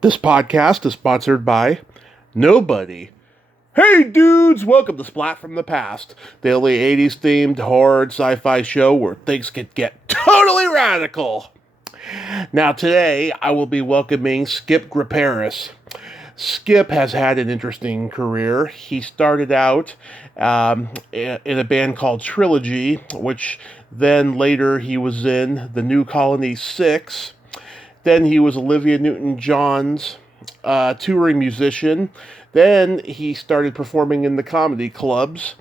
This podcast is sponsored by nobody. Hey dudes, welcome to Splat from the Past, daily 80s themed horror and sci-fi show where things can get totally radical. Now today I will be welcoming Skip Griparis. Skip has had an interesting career. He started out in a band called Trilogy, which then later he was in the New Colony 6. Then he was Olivia Newton-John's touring musician. Then he started performing in the comedy clubs,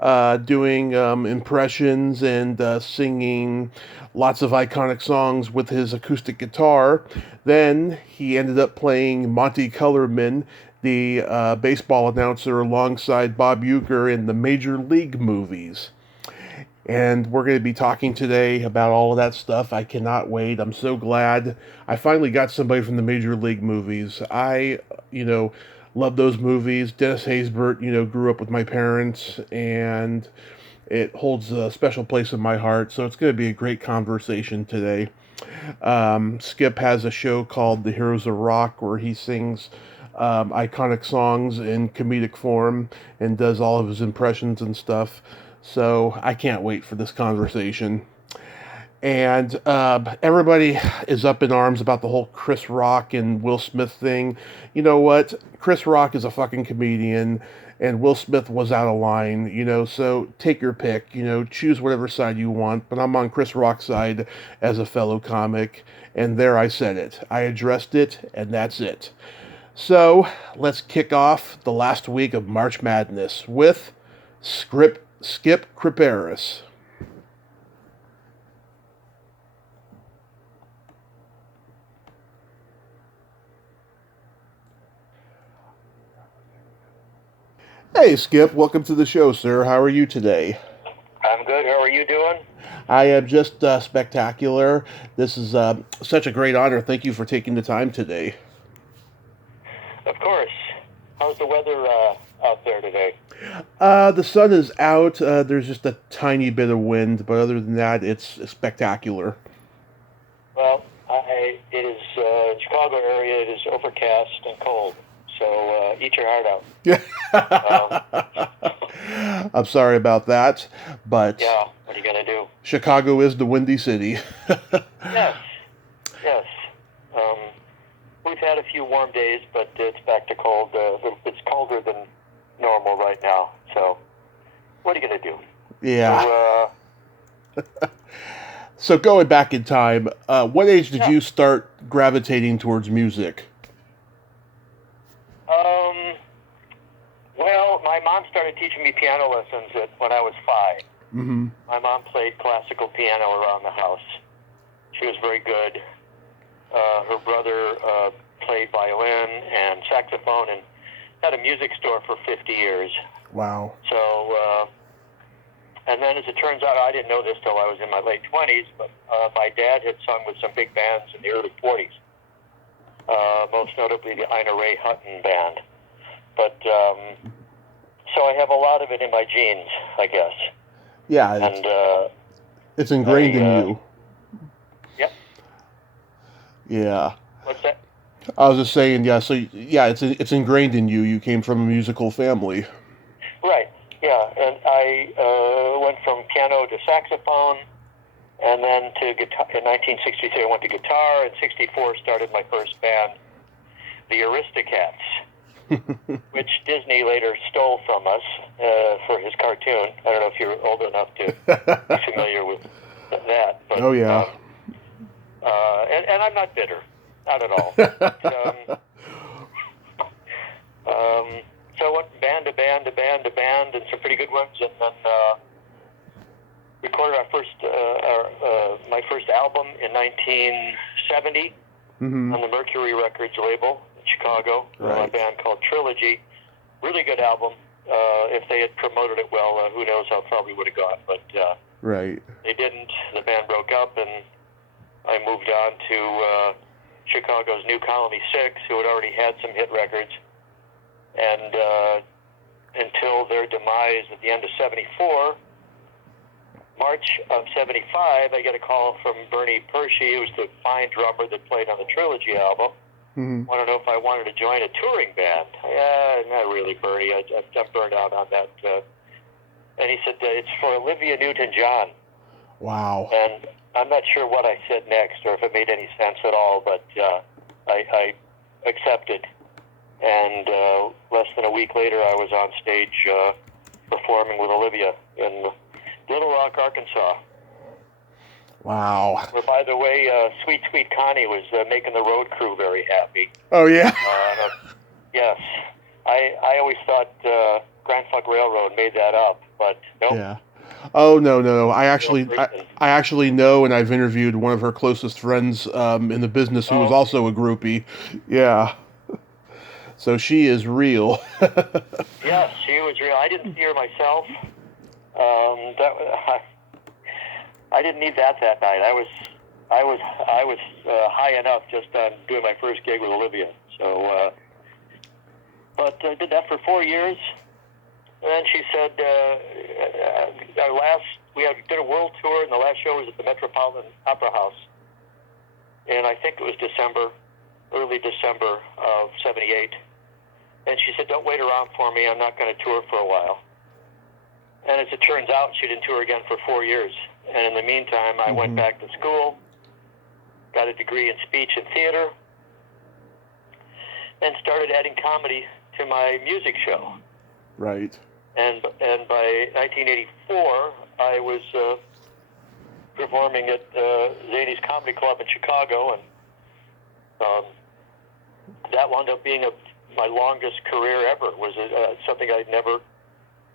doing impressions and singing lots of iconic songs with his acoustic guitar. Then he ended up playing Monty Colorman, the baseball announcer, alongside Bob Uecker in the Major League movies. And we're going to be talking today about all of that stuff. I cannot wait. I'm so glad I finally got somebody from the Major League movies. I love those movies. Dennis Haysbert, grew up with my parents, and it holds a special place in my heart. So it's going to be a great conversation today. Skip has a show called The Heroes of Rock where he sings iconic songs in comedic form and does all of his impressions and stuff. So I can't wait for this conversation. And everybody is up in arms about the whole Chris Rock and Will Smith thing. You know what? Chris Rock is a fucking comedian, and Will Smith was out of line, so take your pick, choose whatever side you want. But I'm on Chris Rock's side as a fellow comic, and there I said it. I addressed it, and that's it. So let's kick off the last week of March Madness with Skip Griparis. Hey, Skip. Welcome to the show, sir. How are you today? I'm good. How are you doing? I am just spectacular. This is such a great honor. Thank you for taking the time today. Of course. How's the weather out there today? The sun is out. There's just a tiny bit of wind, but other than that, it's spectacular. Well, it is in Chicago area. It is overcast and cold. So eat your heart out. I'm sorry about that, but yeah, what are you gonna do? Chicago is the windy city. Yes. We've had a few warm days, but it's back to cold. It's colder than normal right now. So what are you gonna do? Yeah. So going back in time, what age did you start gravitating towards music? Well, my mom started teaching me piano lessons when I was 5. Mm-hmm. My mom played classical piano around the house. She was very good. Her brother played violin and saxophone and had a music store for 50 years. Wow. So, and then as it turns out, I didn't know this till I was in my late 20s, but my dad had sung with some big bands in the early 40s, most notably the Ina Ray Hutton Band. But, so I have a lot of it in my genes, I guess. Yeah. And it's ingrained in you. Yep. Yeah. What's that? I was just saying, yeah, so, yeah, it's ingrained in you. You came from a musical family. Right, yeah, and I went from piano to saxophone, and then to guitar. In 1963, I went to guitar. In 64, started my first band, the Aristocats, which Disney later stole from us for his cartoon. I don't know if you're old enough to be familiar with that. But, oh, yeah. And I'm not bitter. Not at all. So I went band to band to band to band, and some pretty good ones, and then recorded my first album in 1970 on the Mercury Records label in Chicago. Right. A band called Trilogy. Really good album. If they had promoted it well, who knows how far we would have gone. But right. They didn't. The band broke up, and I moved on to Chicago's New Colony 6, who had already had some hit records. And until their demise at the end of 74, March of 75, I get a call from Bernie Pershey, who's the fine drummer that played on the Trilogy album. Want to know if I wanted to join a touring band. Not really, Bernie. I'm burned out on that. And he said, it's for Olivia Newton-John. Wow. And I'm not sure what I said next or if it made any sense at all, but I accepted. And less than a week later, I was on stage performing with Olivia in Little Rock, Arkansas. Wow. Well, by the way, Sweet Sweet Connie was making the road crew very happy. Oh, yeah? Yes. I always thought Grand Funk Railroad made that up, but nope. Yeah. Oh, no. I actually know, and I've interviewed one of her closest friends in the business who was also a groupie. Yeah. So she is real. Yes, she was real. I didn't see her myself. I didn't need that night. I was high enough just on doing my first gig with Olivia. So, but I did that for 4 years. And then she said, we did a world tour, and the last show was at the Metropolitan Opera House. And I think it was early December of '78. And she said, don't wait around for me. I'm not going to tour for a while. And as it turns out, she didn't tour again for 4 years. And in the meantime, I went back to school, got a degree in speech and theater, and started adding comedy to my music show. Right. And by 1984, I was performing at Zany's Comedy Club in Chicago, and that wound up being my longest career ever. It was something I'd never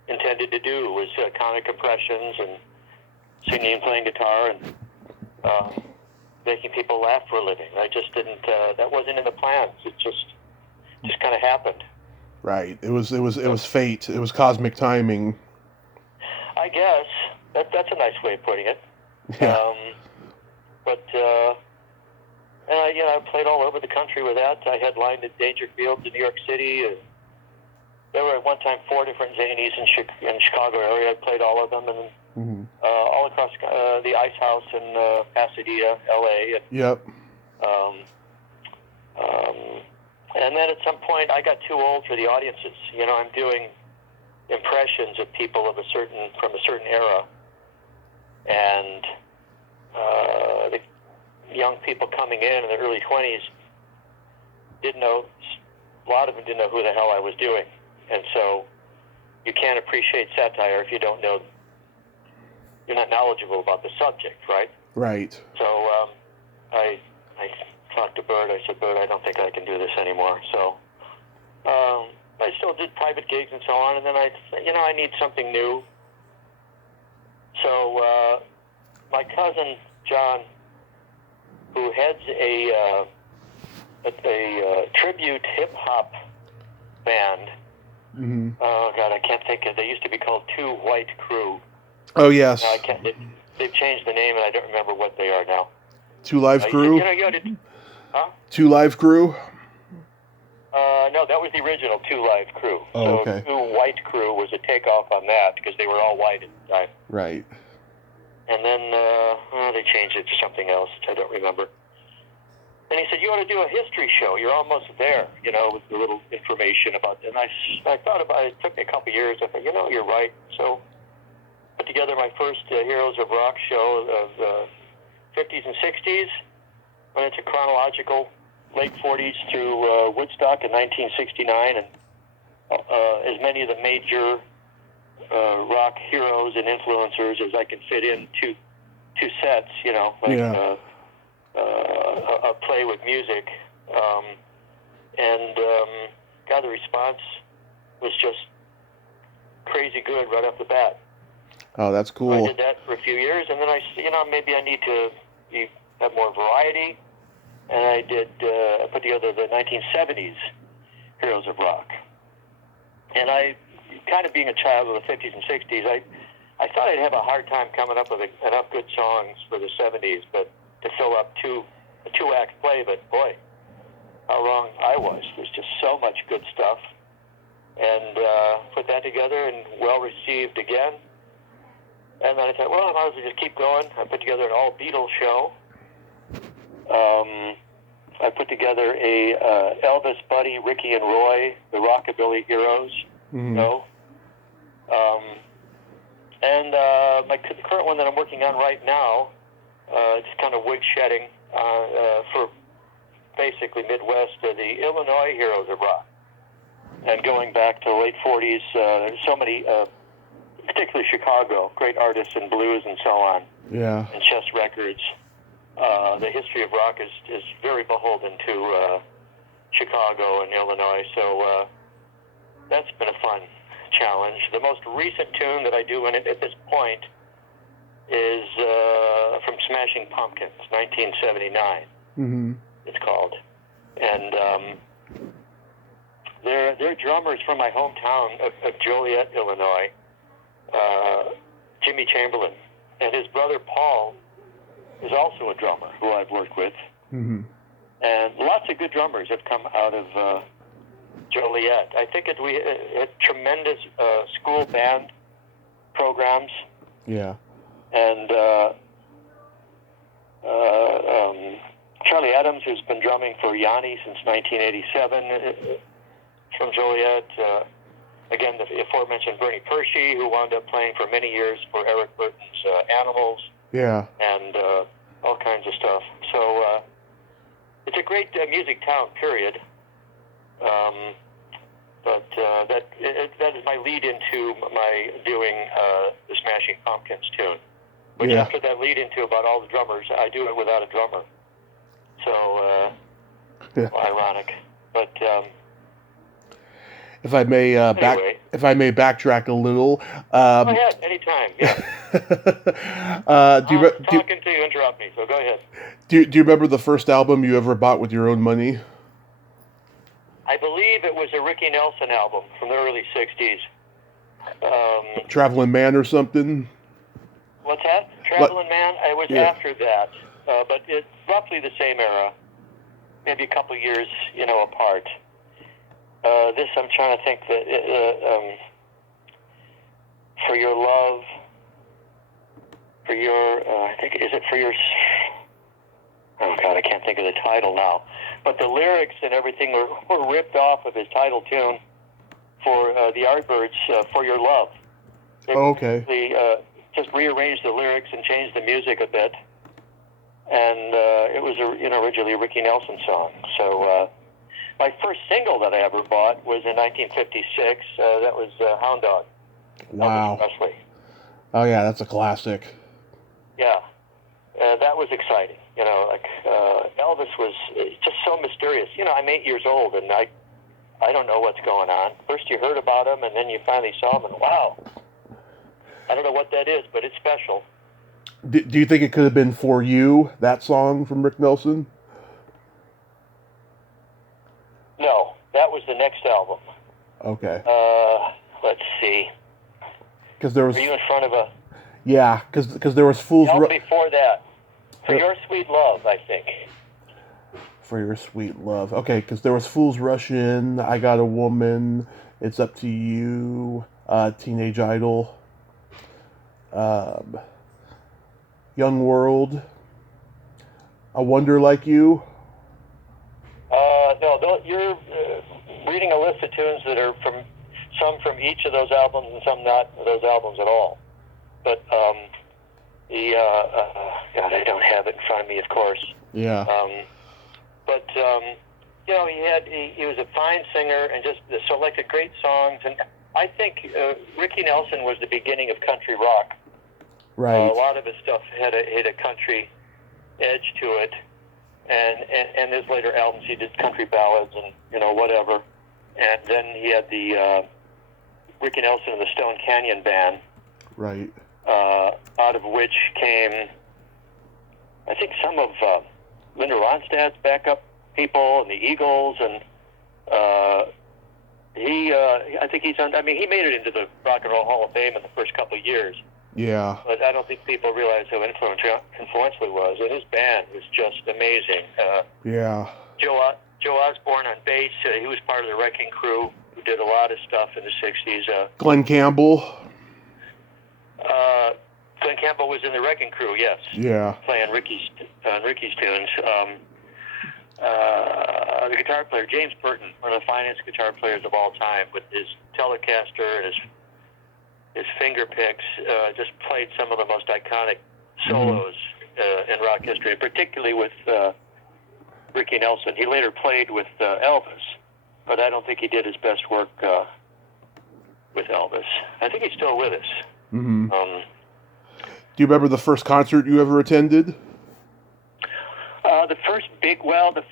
intended to do. It was comic impressions and singing and playing guitar and making people laugh for a living. I just didn't. That wasn't in the plans. It just kind of happened. Right. It was fate. It was cosmic timing. I guess that's a nice way of putting it. Yeah. And I played all over the country with that. I headlined at Dangerfield in New York City. And there were at one time 4 different Zanies in Chicago area. I played all of them, and all across the Ice House in Pasadena, L.A. And, yep. And then at some point, I got too old for the audiences. I'm doing impressions of people from a certain era, and the young people coming in the early 20s didn't know. A lot of them didn't know who the hell I was doing, and so you can't appreciate satire if you don't know. You're not knowledgeable about the subject, right? Right. So I talked to Bert. I said, Bert, I don't think I can do this anymore. So I still did private gigs and so on, and then I need something new. So my cousin John, who heads a tribute hip hop band. Oh God, I can't think of. They used to be called Two White Crew. Oh yes. No, I can't. They've changed the name, and I don't remember what they are now. Two Live Crew. Huh? Two Live Crew. No, that was the original Two Live Crew. Oh, okay. So Two White Crew was a takeoff on that because they were all white at the time. Right. And then they changed it to something else, which I don't remember. And he said, you ought to do a history show. You're almost there, with a little information about it. And I thought about it. It took me a couple of years. I thought, you're right. So put together my first Heroes of Rock show of the 50s and 60s. Went into chronological late 40s through Woodstock in 1969. And as many of the major rock heroes and influencers as I can fit in two sets, a play with music, and God, the response was just crazy good right off the bat. Oh, that's cool. I did that for a few years, and then maybe I need to have more variety, and I put together the 1970s Heroes of Rock, and I, kind of being a child of the 50s and 60s, I thought I'd have a hard time coming up with enough good songs for the 70s, but to fill up a two-act play, but boy, how wrong I was. There's just so much good stuff. And put that together and well-received again. And then I thought, well, I might as well just keep going. I put together an all-Beatles show. I put together a Elvis, Buddy, Ricky, and Roy, the Rockabilly Heroes show. And the current one that I'm working on right now, it's kind of wig shedding for basically Midwest, the Illinois Heroes of Rock. And going back to the late 40s, there's so many, particularly Chicago, great artists in blues and so on. Yeah. And chess records. The history of rock is very beholden to Chicago and Illinois, so that's been a fun challenge. The most recent tune that I do at this point is from Smashing Pumpkins, 1979. It's called. And they're drummers from my hometown of Joliet, Illinois, Jimmy Chamberlain, and his brother Paul is also a drummer who I've worked with. And lots of good drummers have come out of Joliet. I think we had tremendous school band programs. Yeah. And Charlie Adams, who's been drumming for Yanni since 1987, from Joliet. Again, the aforementioned Bernie Pershey, who wound up playing for many years for Eric Burton's Animals. Yeah. And all kinds of stuff. So it's a great music town, period. But that is my lead into my doing the Smashing Pumpkins tune. Which after that lead into about all the drummers, I do it without a drummer. So ironic. But if I may anyway. if I may backtrack a little. Go ahead, anytime. Yeah. Talking to you, interrupt me. So go ahead. Do you remember the first album you ever bought with your own money? I believe it was a Ricky Nelson album from the early '60s. Traveling Man or something. What's that? Traveling Man? It was after that, but it's roughly the same era, maybe a couple years, apart. This I'm trying to think that for your love, for your I think is it for your? Oh God, I can't think of the title now. But the lyrics and everything were ripped off of his title tune for the Yardbirds, For Your Love. They just rearranged the lyrics and changed the music a bit. And it was originally a Ricky Nelson song. So my first single that I ever bought was in 1956. That was Hound Dog. Wow. Elvis Presley. Oh, yeah, that's a classic. Yeah. That was exciting. Elvis was just so mysterious. I'm 8 years old, and I don't know what's going on. First you heard about him, and then you finally saw him, and wow. I don't know what that is, but it's special. Do you think it could have been For You, that song from Rick Nelson? No, that was the next album. Okay. Let's see. Because there was. Were you in front of a? Yeah, because there was Fools. Before that, For Your Sweet Love, I think. For Your Sweet Love. Okay, because there was Fools Rush In, I Got a Woman, It's Up to You, Teenage Idol, Young World, A Wonder Like You. No, you're reading a list of tunes that are some from each of those albums and some not those albums at all. But God, I don't have it in front of me, of course. Yeah. But he was a fine singer and just selected great songs. And I think Ricky Nelson was the beginning of country rock. Right. A lot of his stuff had a country edge to it. And his later albums, he did country ballads and whatever. And then he had the Ricky Nelson and the Stone Canyon Band. Right. Out of which came, I think, some of Linda Ronstadt's backup people and the Eagles, and I think he made it into the Rock and Roll Hall of Fame in the first couple of years. Yeah. But I don't think people realize how influential he was, and his band was just amazing. Yeah. Joe Osborne on bass, he was part of the Wrecking Crew, who did a lot of stuff in the 60s. Glen Campbell. Glen Campbell was in the Wrecking Crew, yes. Yeah. Playing Ricky's tunes. the guitar player, James Burton, one of the finest guitar players of all time, with his Telecaster and his finger picks, just played some of the most iconic solos in rock history, particularly with Ricky Nelson. He later played with Elvis, but I don't think he did his best work with Elvis. I think he's still with us. Mm-hmm. Do you remember the first concert you ever attended? The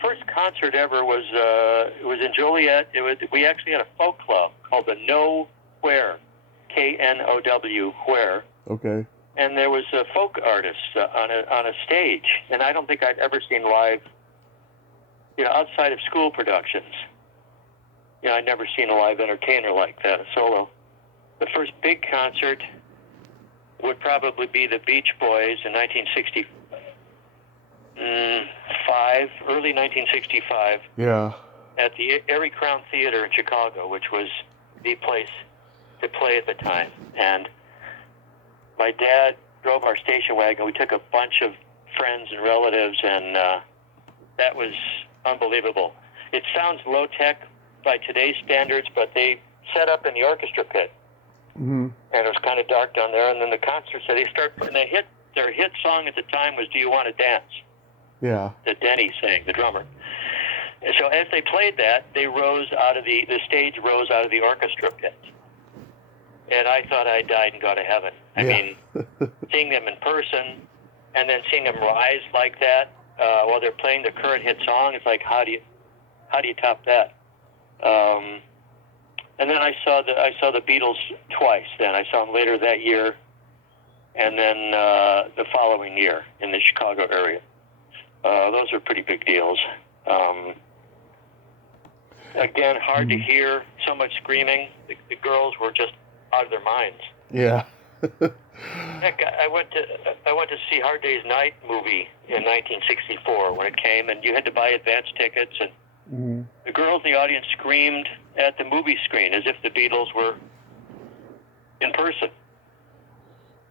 first concert ever was in Joliet. We actually had a folk club called the Nowhere, Know, Where. Okay. And there was a folk artist on a stage, and I don't think I'd ever seen live, outside of school productions. I'd never seen a live entertainer like that, a solo. The first big concert would probably be the Beach Boys in 1965, early 1965. Yeah. At the Erie Crown Theater in Chicago, which was the place to play at the time. And my dad drove our station wagon. We took a bunch of friends and relatives, and that was unbelievable. It sounds low-tech by today's standards, but they set up in the orchestra pit. Mm-hmm. And it was kind of dark down there. And then the concert, so they start putting their hit song at the time was "Do You Want to Dance?" Yeah. That Denny sang, the drummer. And so as they played that, they rose out of the stage rose out of the orchestra pit. And I thought I died and go to heaven. I mean, seeing them in person and then seeing them rise like that while they're playing the current hit song, it's like, how do you top that? And then I saw the Beatles twice. Then I saw them later that year, and then the following year in the Chicago area. Those are pretty big deals. Again, hard to hear. So much screaming. The girls were just out of their minds. Yeah. Heck, I went to see Hard Day's Night movie in 1964 when it came, and you had to buy advance tickets, and the girls in the audience screamed at the movie screen as if the Beatles were in person.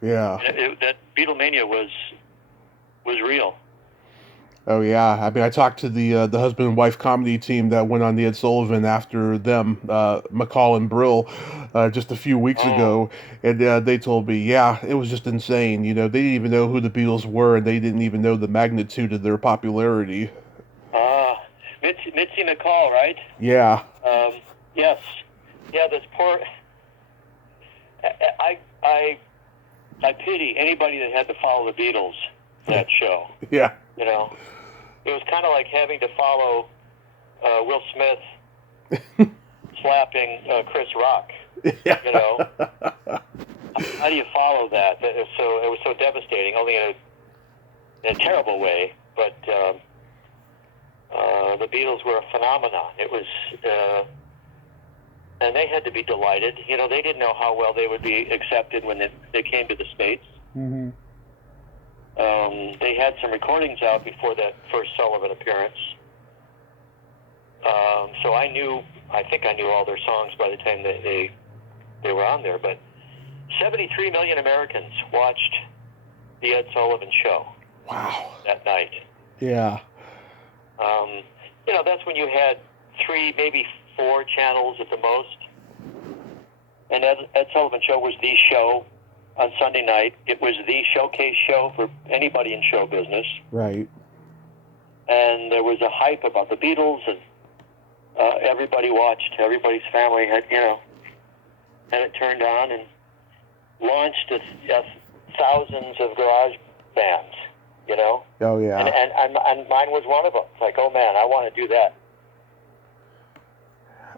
Yeah. That Beatlemania was real. Oh yeah, I mean, I talked to the husband and wife comedy team that went on the Ed Sullivan after them, McCall and Brill, just a few weeks ago, and they told me, yeah, it was just insane. They didn't even know who the Beatles were, and they didn't even know the magnitude of their popularity. Mitzi McCall, right? Yeah. Yes. Yeah, this poor. I pity anybody that had to follow the Beatles that show. Yeah. It was kind of like having to follow Will Smith slapping Chris Rock. Yeah. How do you follow that? It was so devastating, only in a terrible way. But the Beatles were a phenomenon. It was, and they had to be delighted. They didn't know how well they would be accepted when they came to the States. Mm-hmm. They had some recordings out before that first Sullivan appearance. So I think I knew all their songs by the time they were on there. But 73 million Americans watched the Ed Sullivan Show. Wow. That night. Yeah. That's when you had 3, maybe 4 channels at the most. And Ed Sullivan Show was the show on Sunday night. It was the showcase show for anybody in show business. Right. And there was a hype about the Beatles, and everybody watched. Everybody's family had it turned on and launched thousands of garage bands. Oh yeah. And mine was one of them. It's like, oh man, I want to do that.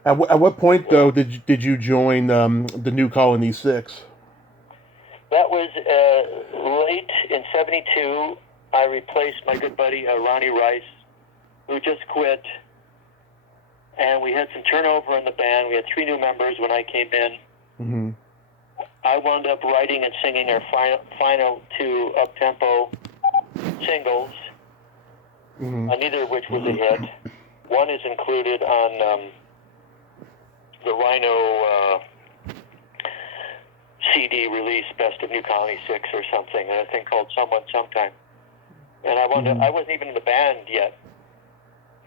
At what point though did you join the New Colony 6? That was late in '72. I replaced my good buddy Ronnie Rice, who just quit, and we had some turnover in the band. We had 3 new members when I came in. Mm-hmm. I wound up writing and singing our final 2 up-tempo singles, neither of which was a hit. One is included on the Rhino CD release, Best of New Colony 6 or something, and a thing called Someone Sometime. And I wasn't even in the band yet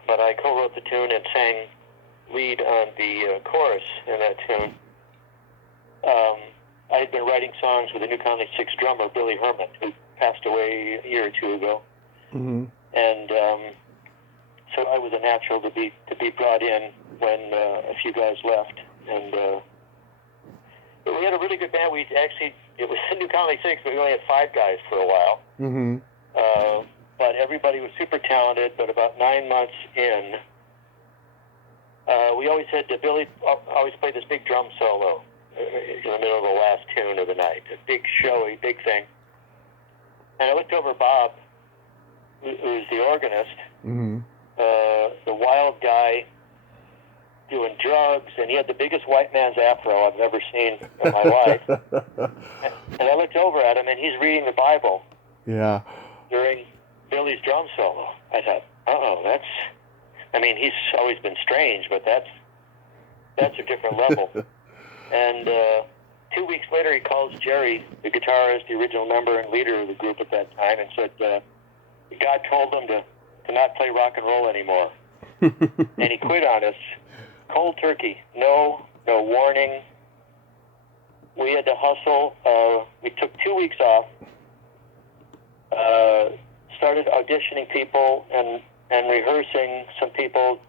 but I co-wrote the tune and sang lead on the chorus in that tune. I had been writing songs with the New Colony Six drummer, Billy Herman, who passed away a year or two ago. Mm-hmm. And so I was a natural to be brought in when a few guys left. And we had a really good band. It was the New Colony Six, but we only had 5 guys for a while. Mm-hmm. But everybody was super talented. But about 9 months in, we always had Billy always played this big drum solo in the middle of the last tune of the night. A big showy, big thing. And I looked over Bob, who's the organist, Mm-hmm. the wild guy doing drugs, and he had the biggest white man's afro I've ever seen in my life. And I looked over at him, and he's reading the Bible. Yeah. During Billy's drum solo. I thought, he's always been strange, but that's a different level. And 2 weeks later, he calls Jerry, the guitarist, the original member and leader of the group at that time, and said God told him to not play rock and roll anymore. And he quit on us. Cold turkey. No warning. We had to hustle. We took 2 weeks off. Started auditioning people and rehearsing some people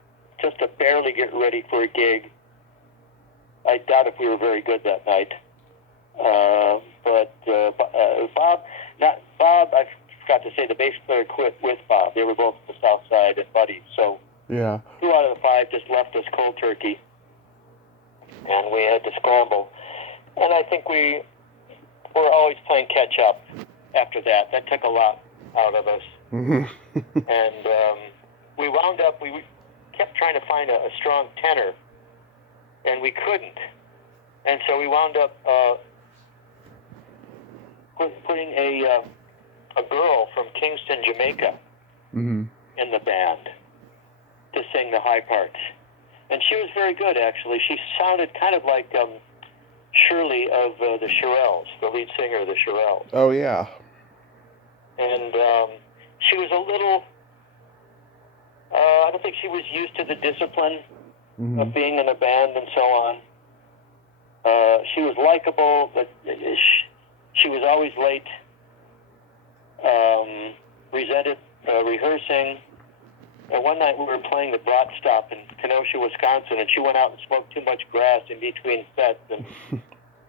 just to barely get ready for a gig. I doubt if we were very good that night. But Bob, I forgot to say, the bass player quit with Bob. They were both at the South Side and buddies. So yeah, 2 out of the 5 just left us cold turkey. And we had to scramble. And I think we were always playing catch up after that. That took a lot out of us. Mm-hmm. And we wound up, we kept trying to find a strong tenor, and we couldn't. And so we wound up putting a girl from Kingston, Jamaica, Mm-hmm. in the band to sing the high parts. And she was very good, actually. She sounded kind of like Shirley of the Shirelles, the lead singer of the Shirelles. Oh, yeah. And she was a little, I don't think she was used to the discipline Mm-hmm. of being in a band and so on. She was likable, but she was always late, resented rehearsing. And one night we were playing the Brat Stop in Kenosha, Wisconsin, and she went out and smoked too much grass in between sets and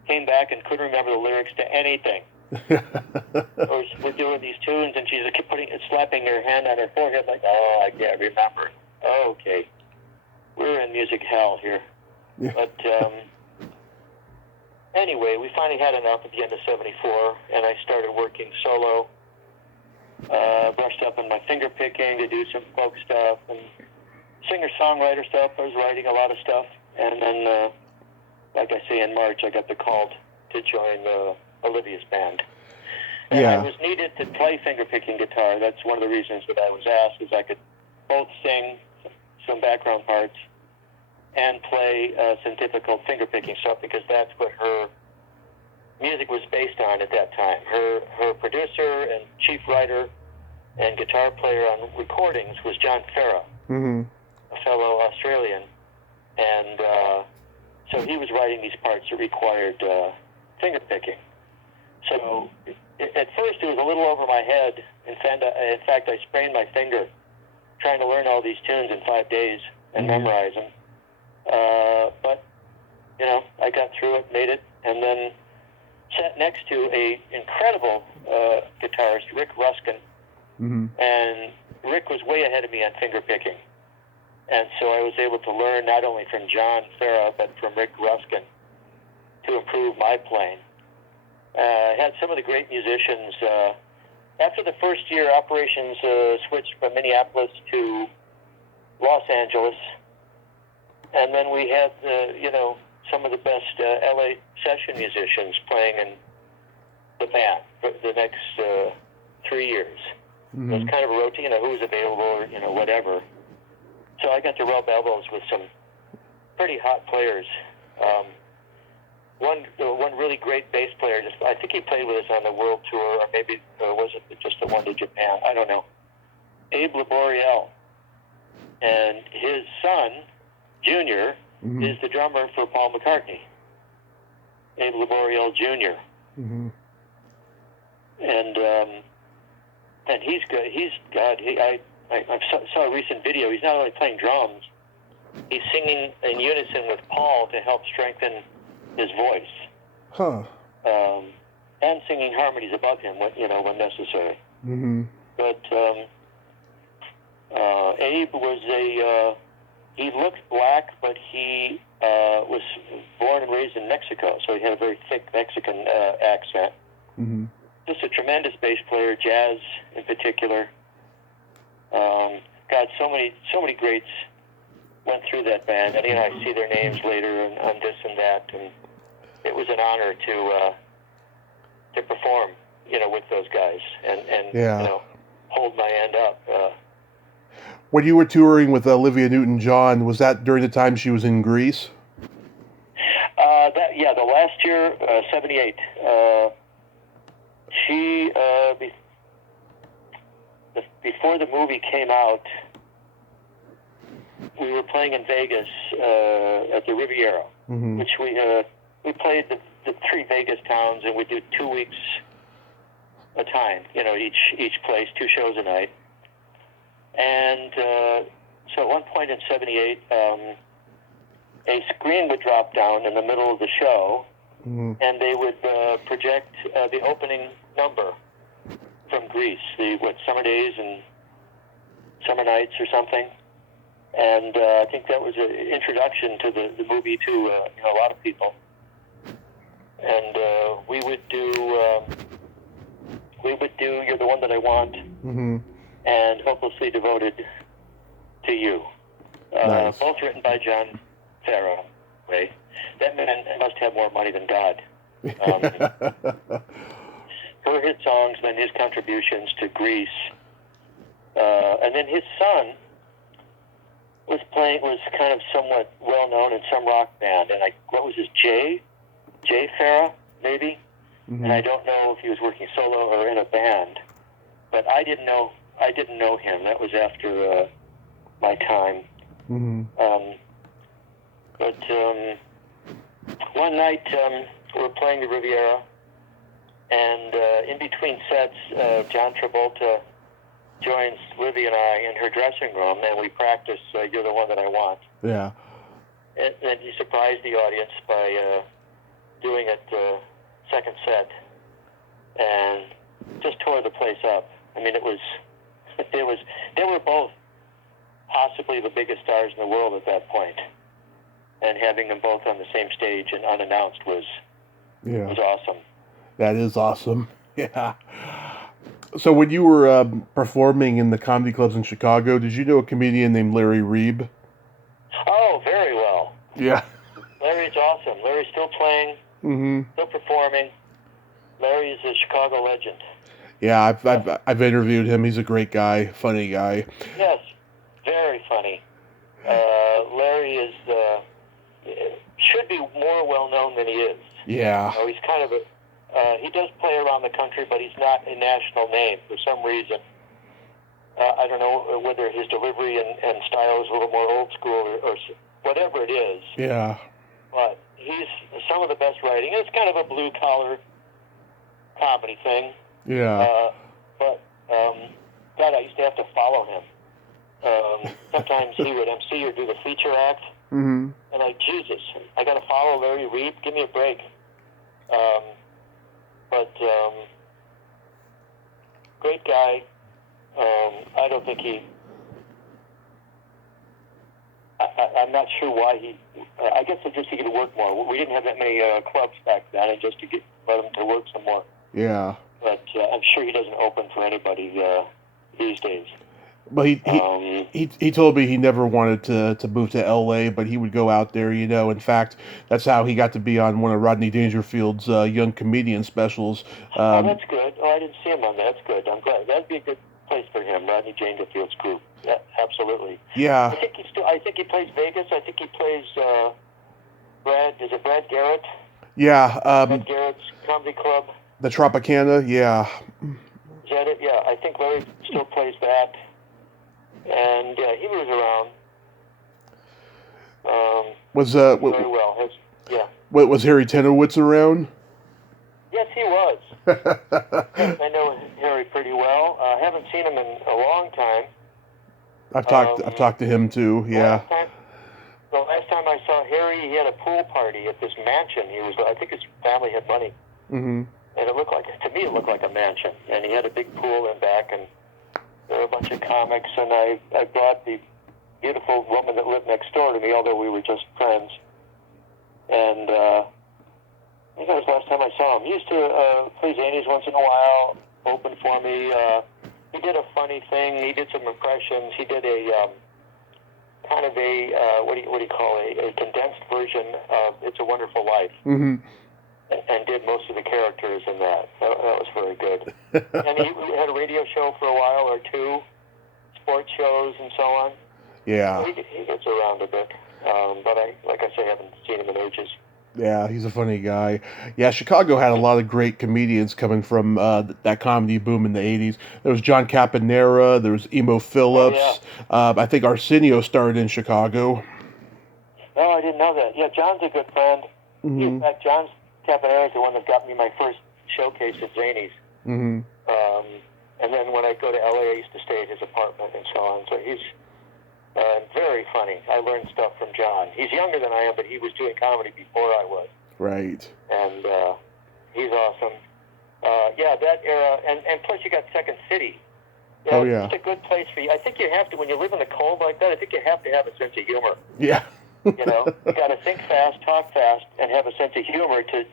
came back and couldn't remember the lyrics to anything. We're doing these tunes, and she's slapping her hand on her forehead like, I can't remember. Okay. We're in music hell here. Yeah. But anyway, we finally had enough at the end of 74, and I started working solo. Brushed up on my finger picking to do some folk stuff and singer-songwriter stuff. I was writing a lot of stuff. And then, like I say, in March, I got the call to join Olivia's band. And Yeah. I was needed to play finger-picking guitar. That's one of the reasons that I was asked, is I could both sing some background parts and play some difficult finger-picking stuff, because that's what her music was based on at that time. Her producer and chief writer and guitar player on recordings was John Farah, Mm-hmm. a fellow Australian. And so he was writing these parts that required finger-picking. So at first it was a little over my head. In fact, I sprained my finger trying to learn all these tunes in 5 days and memorize them. But, I got through it, made it, and then sat next to a incredible guitarist, Rick Ruskin. Mm-hmm. And Rick was way ahead of me on finger picking. And so I was able to learn not only from John Farah, but from Rick Ruskin to improve my playing. I had some of the great musicians. After the first year, operations switched from Minneapolis to Los Angeles. And then we had, some of the best LA session musicians playing in the band for the next 3 years. Mm-hmm. It was kind of a routine, who was available or, whatever. So I got to rub elbows with some pretty hot players. One really great bass player, I think he played with us on the world tour, or maybe was it just the one to Japan? I don't know. Abe Laboriel. And his son, Junior, is the drummer for Paul McCartney, Abe Laboriel Jr. And he's good. I saw a recent video. He's not only playing drums, he's singing in unison with Paul to help strengthen his voice. Huh. And singing harmonies above him when necessary. But Abe was he looked black, but he was born and raised in Mexico, so he had a very thick Mexican accent. Just a tremendous bass player, jazz in particular. God, so many greats went through that band. And I see their names later on this and that, and it was an honor to perform, with those guys and hold my end up. When you were touring with Olivia Newton-John, was that during the time she was in Greece? The last year, 78. She before the movie came out, we were playing in Vegas at the Riviera, which we played the 3 Vegas towns, and we do 2 weeks a time. Each place, 2 shows a night. And so at one point in 78, a screen would drop down in the middle of the show, and they would project the opening number from Greece, Summer Days and Summer Nights or something. And I think that was an introduction to the movie to a lot of people. And we would do You're the One That I Want, and Hopelessly Devoted to You. Nice. Both written by John Farrow. Right? That man must have more money than God. Her hit songs, then his contributions to Greece, and then his son was kind of somewhat well known in some rock band, and what was his Jay Farrow maybe, and I don't know if he was working solo or in a band, but I didn't know him. That was after my time. But one night we were playing the Riviera, and in between sets, John Travolta joins Livy and I in her dressing room, and we practice You're the One That I Want. Yeah. And he surprised the audience by doing it second set, and just tore the place up. I mean, they were both possibly the biggest stars in the world at that point, and having them both on the same stage and unannounced was awesome. That is awesome. Yeah. So when you were performing in the comedy clubs in Chicago, did you know a comedian named Larry Reeb? Oh, very well. Yeah. Larry's awesome. Larry's still playing, still performing. Larry's a Chicago legend. Yeah, I've interviewed him. He's a great guy, funny guy. Yes, very funny. Larry should be more well known than he is. Yeah. He's kind of he does play around the country, but he's not a national name for some reason. I don't know whether his delivery and style is a little more old school or whatever it is. Yeah. But he's some of the best writing. It's kind of a blue-collar comedy thing. Yeah. But God, I used to have to follow him. Sometimes he would MC or do the feature act. And Jesus, I got to follow Larry Reeb. Give me a break. But great guy. I don't think I'm not sure why I guess it's just he could work more. We didn't have that many clubs back then, and just to let him to work some more. Yeah. But I'm sure he doesn't open for anybody these days. But he told me he never wanted to move to L.A., but he would go out there, In fact, that's how he got to be on one of Rodney Dangerfield's young comedian specials. Oh, that's good. Oh, I didn't see him on that. That's good. I'm glad. That'd be a good place for him, Rodney Dangerfield's group. Yeah, absolutely. Yeah. I think he plays Vegas. I think he plays Brad Garrett? Yeah. Brad Garrett's comedy club. The Tropicana, yeah. Is that it? Yeah, I think Larry still plays that. And he was around. Was very well. Was Harry Tenowitz around? Yes, he was. Yes, I know Harry pretty well. I haven't seen him in a long time. I've talked to him too. Yeah. The last time I saw Harry, he had a pool party at this mansion. I think his family had money, and it looked like a mansion. And he had a big pool in back, and there were a bunch of comics. And I brought the beautiful woman that lived next door to me, although we were just friends. And I think that was the last time I saw him. He used to play Zanies once in a while, open for me. He did a funny thing. He did some impressions. He did a kind of a what do you call a condensed version of It's a Wonderful Life, and did most of the characters in that. That was very good. And he had a radio show for a while or two, sports shows and so on. Yeah. So he gets around a bit, but like I say, haven't seen him in ages. Yeah, he's a funny guy. Yeah, Chicago had a lot of great comedians coming from that comedy boom in the 80s. There was John Caponera, there was Emo Phillips. Oh, yeah. I think Arsenio started in Chicago. No, I didn't know that. Yeah, John's a good friend. In fact, John Caponera is the one that got me my first showcase at Zanies. And then when I go to LA, I used to stay at his apartment and so on. So he's very funny. I learned stuff from John. He's younger than I am, but he was doing comedy before I was. Right. And he's awesome. Yeah, that era. And plus you got Second City. Oh, yeah. It's a good place for you. I think you have to, when you live in the cold like that, I think you have to have a sense of humor. Yeah. You got to think fast, talk fast, and have a sense of humor to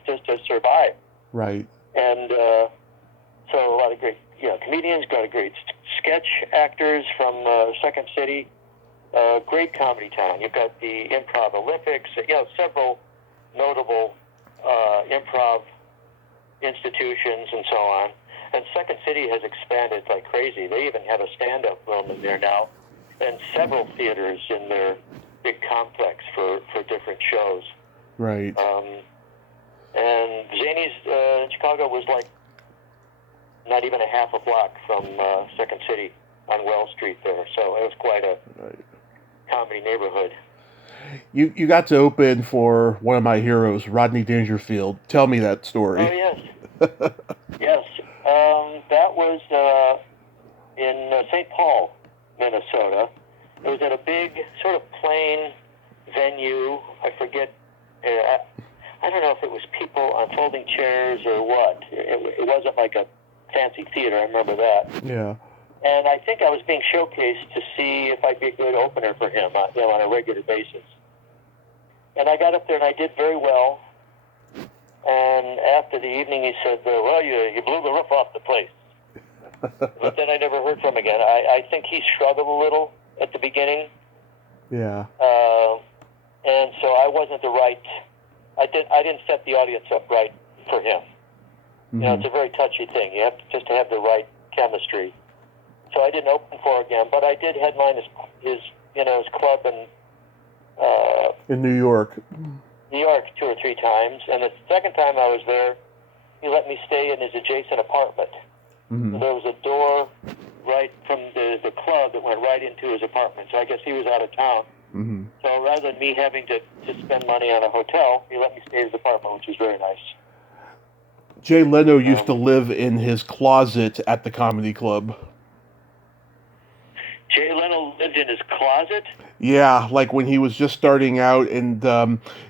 survive. Right. And so a lot of great comedians, got a great sketch actors from Second City. Great comedy town. You've got the Improv Olympics, several notable improv institutions and so on. And Second City has expanded like crazy. They even have a stand-up room in there now, and several theaters in their big complex for different shows. Right. And Zanies in Chicago was like not even a half a block from Second City on Wells Street there. So it was quite a comedy neighborhood. You got to open for one of my heroes, Rodney Dangerfield. Tell me that story. Oh, yes. Yes. That was in St. Paul, Minnesota. It was at a big sort of plain venue. I forget. I don't know if it was people on folding chairs or what. It wasn't like a fancy theater. I remember that. Yeah. And I think I was being showcased to see if I'd be a good opener for him, on a regular basis. And I got up there and I did very well. And after the evening, he said, "Well, you blew the roof off the place." But then I never heard from him again. I think he struggled a little at the beginning. Yeah. And so I wasn't the right. I didn't set the audience up right for him. It's a very touchy thing. You have to have the right chemistry. So I didn't open for again, but I did headline his club in New York. New York 2 or 3 times, and the second time I was there, he let me stay in his adjacent apartment. So there was a door right from the club that went right into his apartment. So I guess he was out of town. So rather than me having to spend money on a hotel, he let me stay in his apartment, which was very nice. Jay Leno used to live in his closet at the comedy club. Jay Leno lived in his closet? Yeah, like when he was just starting out, and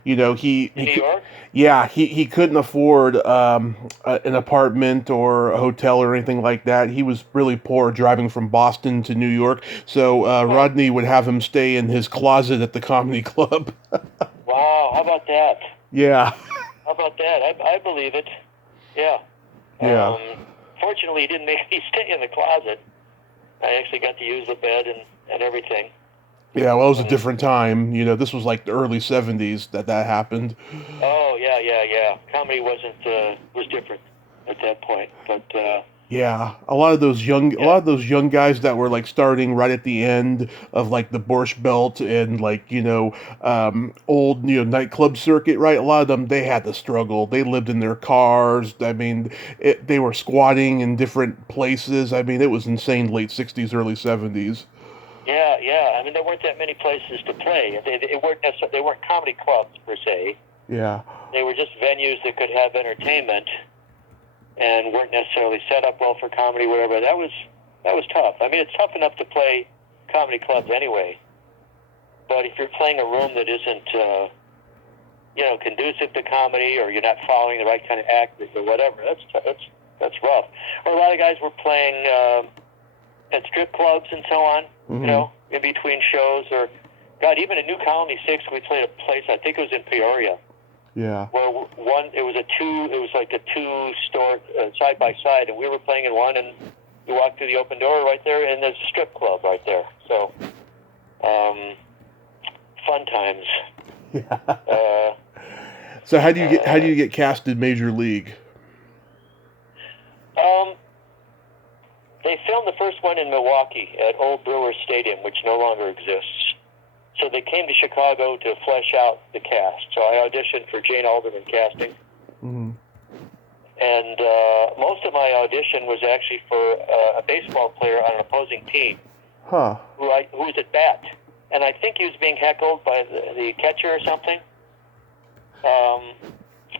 he in New York? Yeah, he couldn't afford an apartment or a hotel or anything like that. He was really poor driving from Boston to New York, so Rodney would have him stay in his closet at the comedy club. Wow, how about that? Yeah. How about that? I believe it. Yeah. Yeah. Fortunately, he didn't make me stay in the closet. I actually got to use the bed and everything. Yeah, well, it was a different time. This was like the early 70s that happened. Oh, yeah. Comedy was different at that point. But yeah, a lot of those young guys that were like starting right at the end of like the Borscht Belt and like old nightclub circuit, right? A lot of them, they had to struggle. They lived in their cars. I mean, they were squatting in different places. I mean, it was insane. Late 60s, early 70s. Yeah. I mean, there weren't that many places to play. They weren't comedy clubs per se. Yeah. They were just venues that could have entertainment and weren't necessarily set up well for comedy, whatever. That was tough. I mean, it's tough enough to play comedy clubs anyway. But if you're playing a room that isn't, conducive to comedy, or you're not following the right kind of act or whatever, that's rough. Or a lot of guys were playing at strip clubs and so on, in between shows. Or, God, even at New Colony 6, we played a place, I think it was in Peoria. Yeah. Where it was like a two-store side by side, and we were playing in one, and you walk through the open door right there, and there's a strip club right there. So, fun times. Yeah. So how do you get casted Major League? They filmed the first one in Milwaukee at Old Brewers Stadium, which no longer exists. So they came to Chicago to flesh out the cast. So I auditioned for Jane Alderman casting. Mm-hmm. And most of my audition was actually for a baseball player on an opposing team. Huh. Who was at bat. And I think he was being heckled by the catcher or something.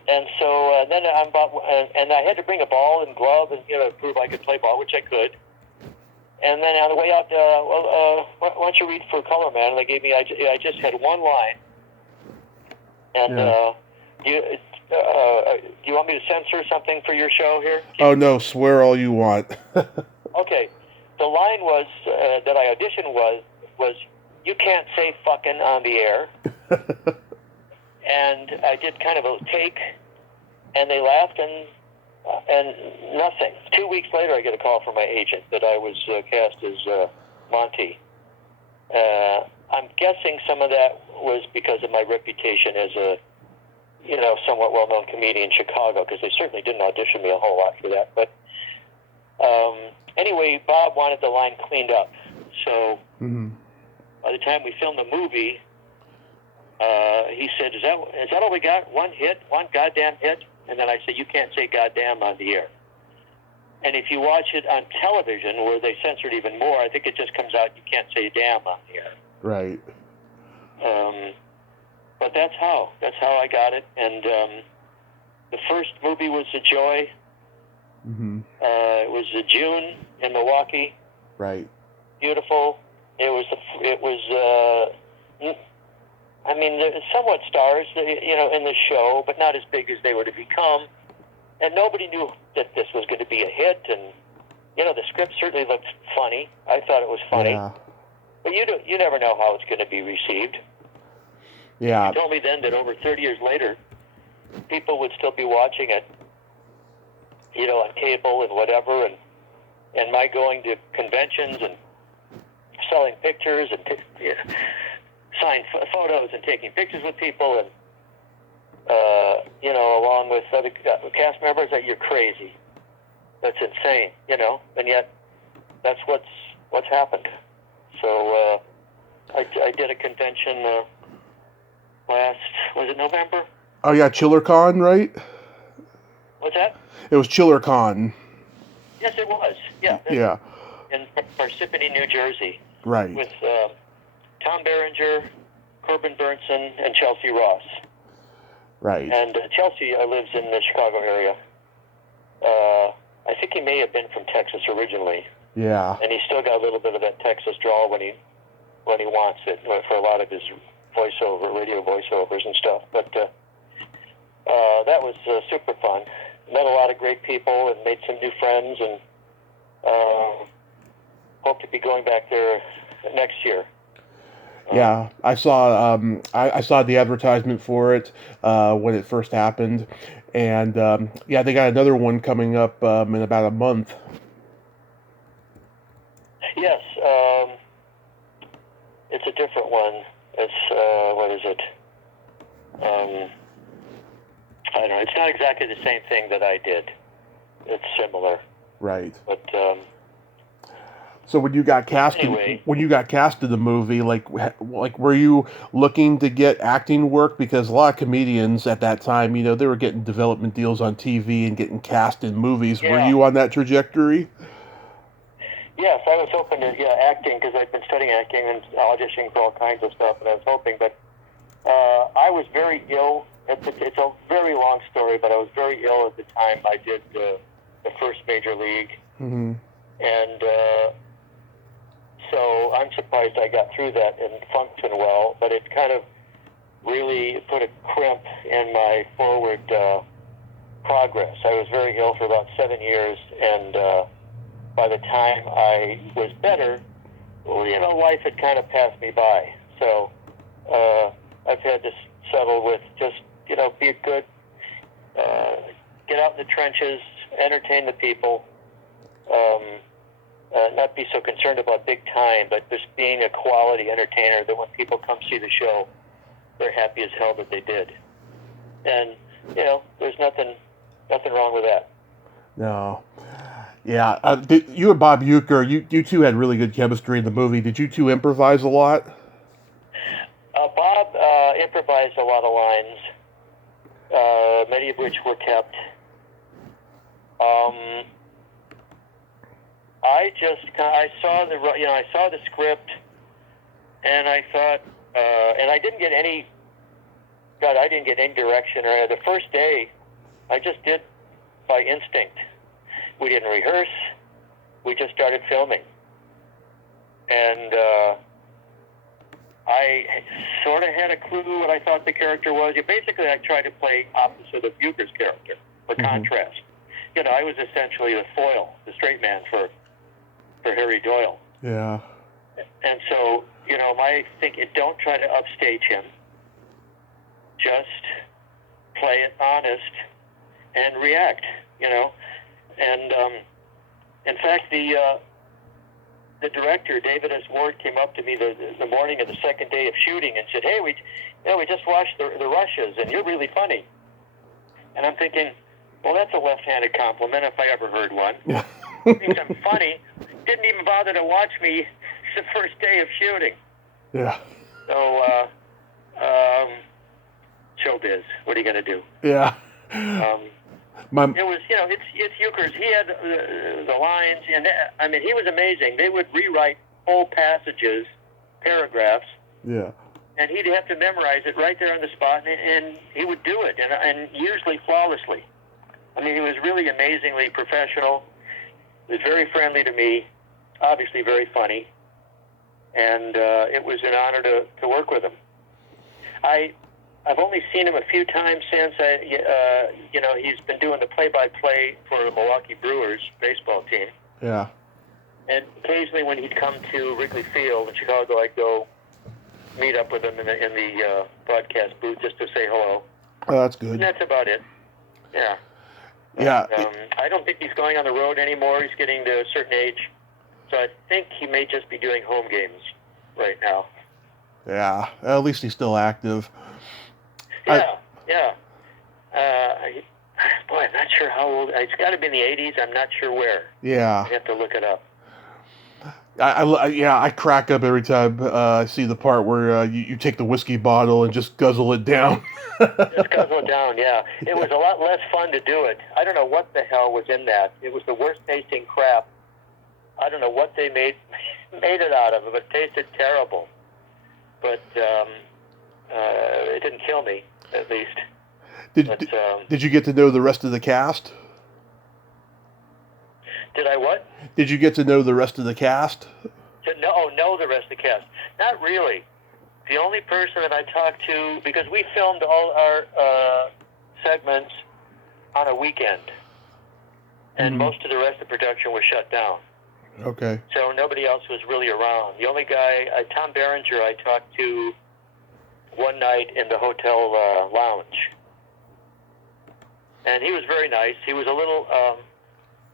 And so then and I had to bring a ball and glove and prove I could play ball, which I could. And then on the way out, why don't you read for Colorman? And they gave me. I just had one line. And do you want me to censor something for your show here? Oh no, swear all you want. Okay, the line was that I auditioned was you can't say fucking on the air. And I did kind of a take, and they laughed, and nothing. 2 weeks later, I get a call from my agent that I was cast as Monty. I'm guessing some of that was because of my reputation as a, somewhat well-known comedian in Chicago, because they certainly didn't audition me a whole lot for that. But anyway, Bob wanted the line cleaned up. So by the time we filmed the movie, he said, is that all we got? One hit? One goddamn hit? And then I said, you can't say goddamn on the air. And if you watch it on television, where they censored even more, I think it just comes out, you can't say damn on the air. Right. But that's how I got it. And the first movie was A Joy. Mm-hmm. It was June in Milwaukee. Right. Beautiful. There's somewhat stars, in the show, but not as big as they were to become. And nobody knew that this was going to be a hit. And, the script certainly looked funny. I thought it was funny. Yeah. But you never know how it's going to be received. Yeah. You told me then that over 30 years later, people would still be watching it, on cable and whatever. And my going to conventions and selling pictures and signed photos and taking pictures with people and, along with other cast members, that you're crazy. That's insane, and yet that's what's happened. So I did a convention was it November? Oh yeah, ChillerCon, right? What's that? It was ChillerCon. Yes, it was. Yeah. Yeah. In Parsippany, New Jersey. Right. With Tom Berenger, Corbin Burnson, and Chelsea Ross. Right. And Chelsea lives in the Chicago area. I think he may have been from Texas originally. Yeah. And he's still got a little bit of that Texas drawl when he wants it for a lot of his radio voiceovers and stuff. But that was super fun. Met a lot of great people and made some new friends, and hope to be going back there next year. Yeah, I saw I saw the advertisement for it when it first happened, and they got another one coming up in about a month. Yes, it's a different one. It's what is it? I don't know. It's not exactly the same thing that I did. It's similar. Right. But so when you got casted, anyway, in the movie, like were you looking to get acting work? Because a lot of comedians at that time, they were getting development deals on TV and getting cast in movies. Yeah. Were you on that trajectory? Yes, I was hoping to, acting, because I've been studying acting and auditioning for all kinds of stuff, and I was hoping, but I was very ill. It's a very long story, but I was very ill at the time I did the first Major League. Mm-hmm. And so I'm surprised I got through that and functioned well, but it kind of really put a crimp in my forward progress. I was very ill for about 7 years, and by the time I was better, life had kind of passed me by. So I've had to settle with just, be a good, get out in the trenches, entertain the people, not be so concerned about big time, but just being a quality entertainer that when people come see the show, they're happy as hell that they did. And, there's nothing wrong with that. No. Yeah, you and Bob Uecker, you two had really good chemistry in the movie. Did you two improvise a lot? Bob improvised a lot of lines, many of which were kept. I saw the script, and I thought, and I didn't get any direction. Or the first day, I just did by instinct. We didn't rehearse. We just started filming. And I sort of had a clue what I thought the character was. Basically, I tried to play opposite of Uecker's character, for contrast. I was essentially the foil, the straight man for Harry Doyle. Yeah. And so, my thinking, don't try to upstage him. Just play it honest and react, And in fact, the director, David S. Ward, came up to me the morning of the second day of shooting and said, "Hey, we just watched the Rushes, and you're really funny." And I'm thinking, well, that's a left-handed compliment if I ever heard one. Yeah. Thinks I'm funny. Didn't even bother to watch me the first day of shooting. Yeah. So, showbiz. What are you going to do? Yeah. It was, it's Uecker's. He had the lines, and he was amazing. They would rewrite whole passages, paragraphs. Yeah. And he'd have to memorize it right there on the spot, and he would do it, and usually flawlessly. He was really amazingly professional. He was very friendly to me, obviously very funny, and it was an honor to work with him. I've only seen him a few times since. He's been doing the play-by-play for the Milwaukee Brewers baseball team. Yeah. And occasionally when he'd come to Wrigley Field in Chicago, I'd go meet up with him in the broadcast booth just to say hello. Oh, that's good. And that's about it. Yeah. Yeah. I don't think he's going on the road anymore. He's getting to a certain age. So I think he may just be doing home games right now. Yeah. At least he's still active. Yeah. Boy, I'm not sure how old. It's got to be in the 80s. I'm not sure where. Yeah. I have to look it up. I crack up every time I see the part where you take the whiskey bottle and just guzzle it down. Just guzzle it down, yeah. It was a lot less fun to do it. I don't know what the hell was in that. It was the worst tasting crap. I don't know what they made it out of, but it tasted terrible. But it didn't kill me, at least. Did you get to know the rest of the cast? Did I what? Did you get to know the rest of the cast? Know the rest of the cast. Not really. The only person that I talked to, because we filmed all our segments on a weekend, and most of the rest of the production was shut down. Okay. So nobody else was really around. The only guy, Tom Berenger, I talked to one night in the hotel lounge. And he was very nice. He was a little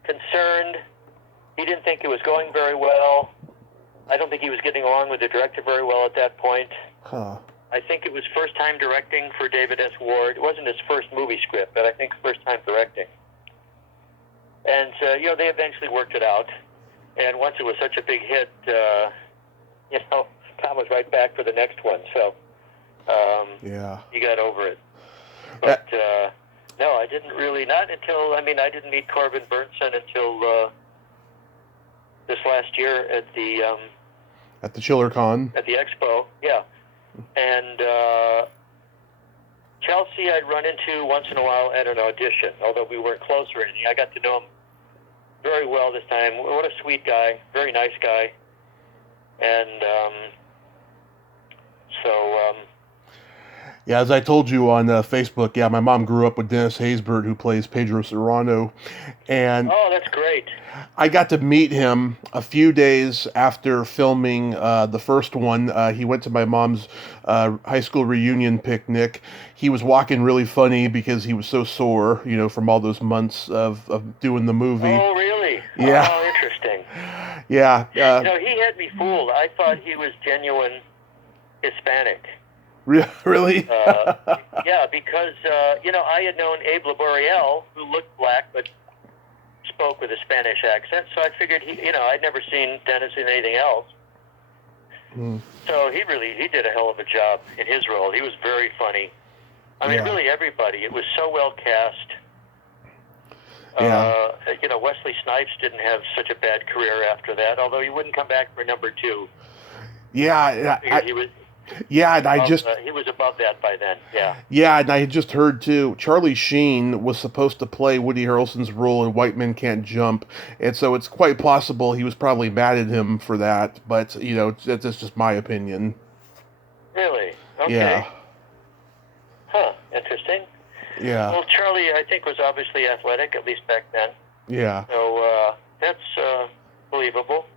concerned. He didn't think it was going very well. I don't think he was getting along with the director very well at that point. Huh. I think it was first time directing for David S. Ward. It wasn't his first movie script, but I think first time directing. And, they eventually worked it out. And once it was such a big hit, Tom was right back for the next one. So, he got over it. But, no, I didn't really, not until, I didn't meet Corbin Burnson until this last year at the Chiller Con. At the expo, yeah. And Chelsea I'd run into once in a while at an audition, although we weren't close or anything. I got to know him very well this time. What a sweet guy, very nice guy. And yeah, as I told you on Facebook, yeah, my mom grew up with Dennis Haysbert, who plays Pedro Serrano, and oh, that's great. I got to meet him a few days after filming the first one. He went to my mom's high school reunion picnic. He was walking really funny because he was so sore, from all those months of doing the movie. Oh, really? Yeah. Oh, interesting. Yeah. He had me fooled. I thought he was genuine Hispanic. Really? Yeah, because, I had known Abe Laboriel, who looked black but spoke with a Spanish accent, so I figured I'd never seen Dennis in anything else. Mm. So he did a hell of a job in his role. He was very funny. I mean, really everybody. It was so well cast. Yeah. Wesley Snipes didn't have such a bad career after that, although he wouldn't come back for number 2. Yeah. He was. Yeah, and he was above that by then, yeah. Yeah, and I had just heard, too, Charlie Sheen was supposed to play Woody Harrelson's role in White Men Can't Jump, and so it's quite possible he was probably mad at him for that, but, that's just my opinion. Really? Okay. Yeah. Huh, interesting. Yeah. Well, Charlie, I think, was obviously athletic, at least back then. Yeah. So, that's believable.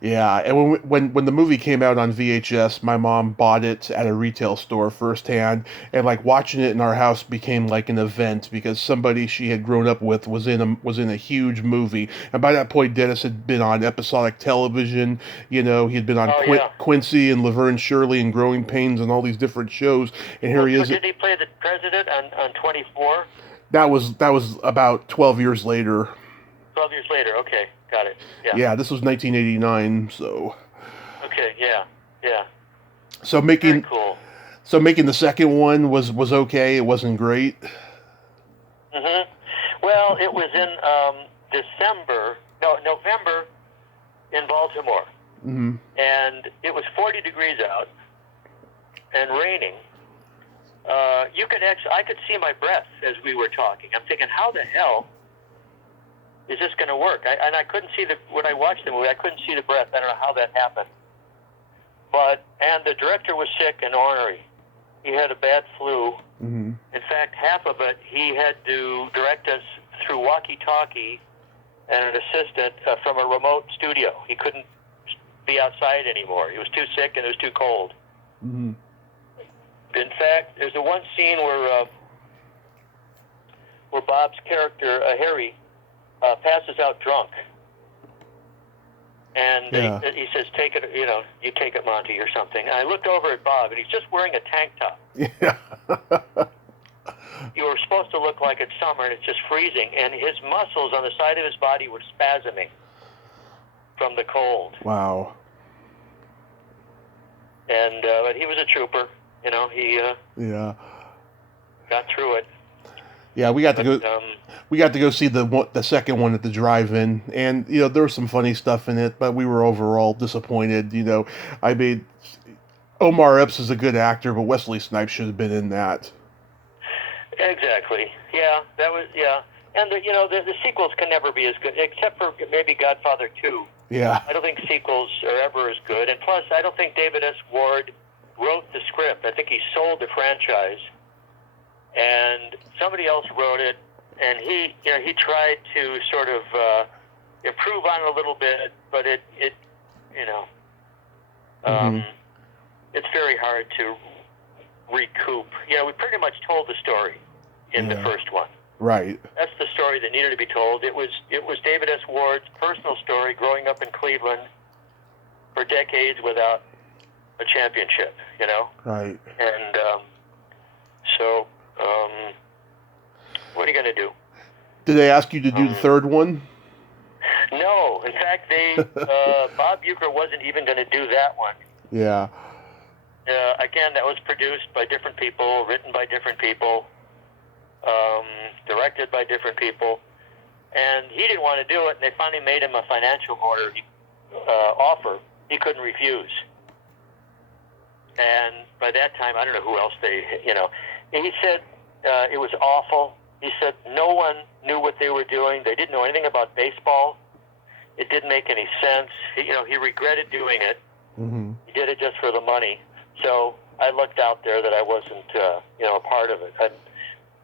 Yeah, and when the movie came out on VHS, my mom bought it at a retail store firsthand, and watching it in our house became like an event because somebody she had grown up with was in a huge movie, and by that point Dennis had been on episodic television. He had been on Quincy and Laverne Shirley and Growing Pains and all these different shows, and here he is. Did he play the president on 24? That was about 12 years later. 12 years later, okay, got it. Yeah. Yeah, this was 1989, so. Okay, yeah. So very cool. So making the second one was okay. It wasn't great. Mhm. Well, it was in November in Baltimore, and it was 40 degrees out and raining. I could see my breath as we were talking. I'm thinking, how the hell is this going to work? And I couldn't see when I watched the movie, I couldn't see the breath. I don't know how that happened. And the director was sick and ornery. He had a bad flu. Mm-hmm. In fact, half of it, he had to direct us through walkie-talkie and an assistant from a remote studio. He couldn't be outside anymore. He was too sick and it was too cold. Mm-hmm. In fact, there's the one scene where Bob's character, Harry, passes out drunk, and he says, "Take it, you take it, Monty," or something. And I looked over at Bob, and he's just wearing a tank top. Yeah. You were supposed to look like it's summer, and it's just freezing, and his muscles on the side of his body were spasming from the cold. Wow. And but he was a trooper, he got through it. Yeah, we got to go see the second one at the drive-in, and there was some funny stuff in it, but we were overall disappointed. I mean, Omar Epps is a good actor, but Wesley Snipes should have been in that. Exactly. Yeah, that was and the sequels can never be as good, except for maybe Godfather 2. Yeah. I don't think sequels are ever as good, and plus, I don't think David S. Ward wrote the script. I think he sold the franchise. And somebody else wrote it, and he tried to sort of improve on it a little bit, but it's very hard to recoup. We pretty much told the story in the first one. Right. That's the story that needed to be told. It was David S. Ward's personal story growing up in Cleveland for decades without a championship, Right. And so. What are you going to do? Did they ask you to do the third one? No. In fact, Bob Uecker wasn't even going to do that one. Yeah. Again, that was produced by different people, written by different people, directed by different people. And he didn't want to do it, and they finally made him a financial offer he couldn't refuse. And by that time, I don't know who else he said it was awful. He said no one knew what they were doing. They didn't know anything about baseball. It didn't make any sense. He regretted doing it. Mm-hmm. He did it just for the money. So I looked out there that I wasn't, a part of it.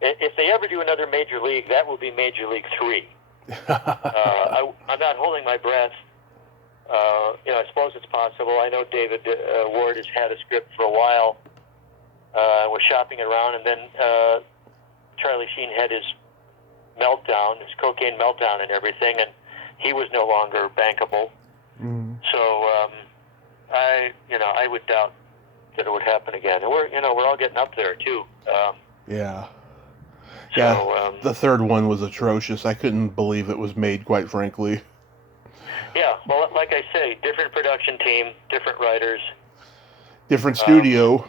If they ever do another Major League, that will be Major League 3. I'm not holding my breath. I suppose it's possible. I know David Ward has had a script for a while. Was shopping it around, and then Charlie Sheen had his meltdown, his cocaine meltdown and everything, and he was no longer bankable. Mm. So I would doubt that it would happen again. And we're all getting up there too. Yeah. So, yeah, the third one was atrocious. I couldn't believe it was made, quite frankly. Yeah, well, like I say, different production team, different writers. Different studio.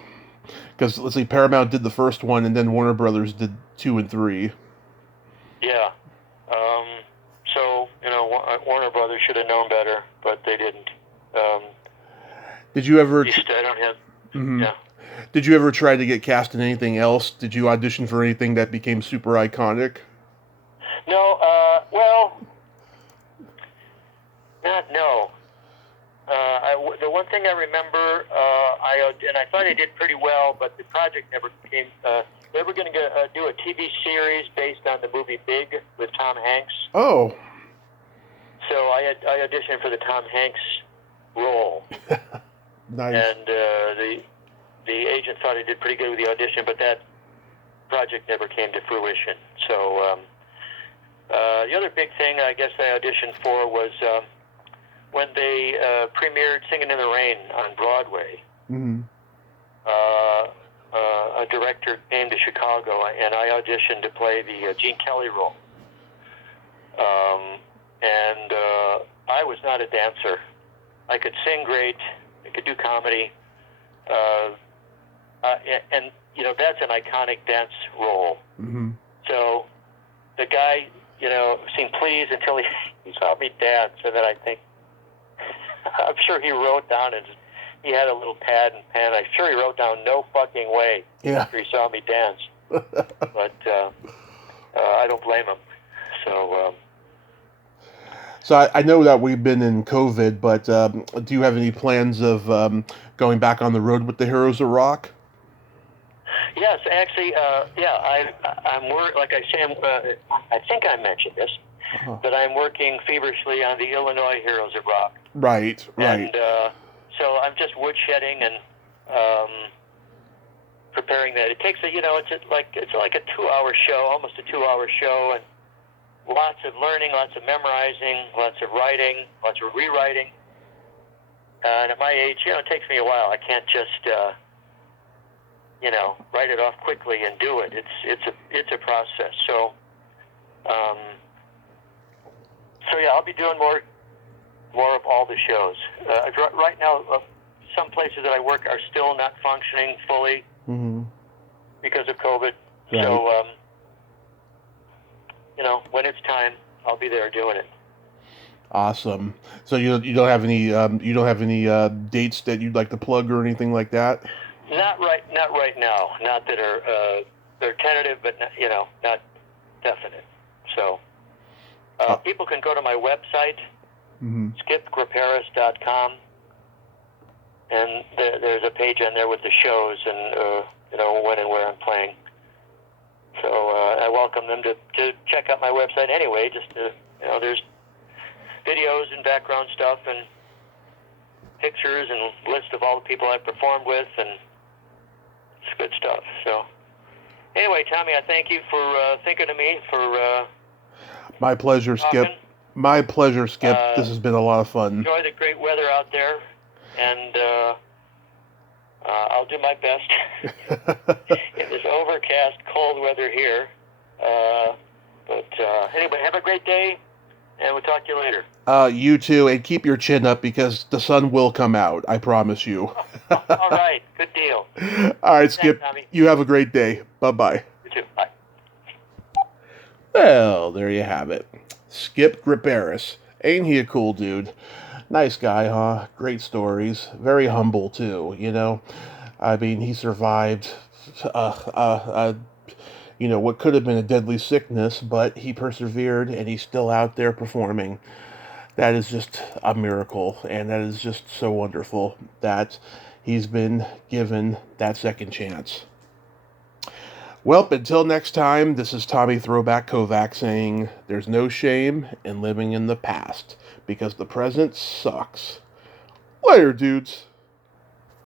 Because, let's see, Paramount did the first one, and then Warner Brothers did 2 and 3. Yeah. So, Warner Brothers should have known better, but they didn't. Did you ever... At least I don't have... Mm-hmm. Yeah. Did you ever try to get cast in anything else? Did you audition for anything that became super iconic? No, no. The one thing I remember, I thought I did pretty well, but the project never came. They were going to do a TV series based on the movie Big with Tom Hanks. Oh. So I auditioned for the Tom Hanks role. Nice. And the agent thought I did pretty good with the audition, but that project never came to fruition. So the other big thing I guess I auditioned for was when they premiered Singing in the Rain on Broadway. Mm-hmm. A director came to Chicago, and I auditioned to play the Gene Kelly role. And I was not a dancer. I could sing great. I could do comedy. And that's an iconic dance role. Mm-hmm. So the guy, seemed pleased until he saw me dance, and then I think, I'm sure he wrote down, and he had a little pad and pen. I'm sure he wrote down "no fucking way" after he saw me dance. But I don't blame him. So I know that we've been in COVID, but do you have any plans of going back on the road with the Heroes of Rock? Yes, actually, I'm like I say, I think I mentioned this, but I'm working feverishly on the Illinois Heroes of Rock. Right. And so I'm just woodshedding and preparing that. It takes it's like a 2-hour show, almost a 2-hour show, and lots of learning, lots of memorizing, lots of writing, lots of rewriting. And at my age, it takes me a while. I can't just write it off quickly and do it. It's a process. So yeah, I'll be doing more of all the shows. Right now, some places that I work are still not functioning fully because of COVID. Right. So when it's time, I'll be there doing it. Awesome. So you don't have any dates that you'd like to plug or anything like that? Not right now. Not that are they're tentative, but not definite. So people can go to my website, skipgriparis.com, and there's a page on there with the shows and when and where I'm playing. So I welcome them to check out my website anyway. Just there's videos and background stuff and pictures and list of all the people I've performed with, and it's good stuff. So anyway, Tommy, I thank you for thinking of me. My pleasure, talking. Skip. My pleasure, Skip. This has been a lot of fun. Enjoy the great weather out there, and I'll do my best in this overcast, cold weather here. But anyway, have a great day, and we'll talk to you later. You too, and keep your chin up because the sun will come out. I promise you. All right, good deal. All right, Skip. Thanks, Tommy. You have a great day. Bye-bye. You too. Bye. Well, there you have it. Skip Griparis. Ain't he a cool dude? Nice guy, huh? Great stories. Very humble, too, you know? I mean, he survived, uh, uh, uh, what could have been a deadly sickness, but he persevered and he's still out there performing. That is just a miracle, and that is just so wonderful that he's been given that second chance. Well, until next time, this is Tommy Throwback Kovac saying there's no shame in living in the past because the present sucks. Later, dudes.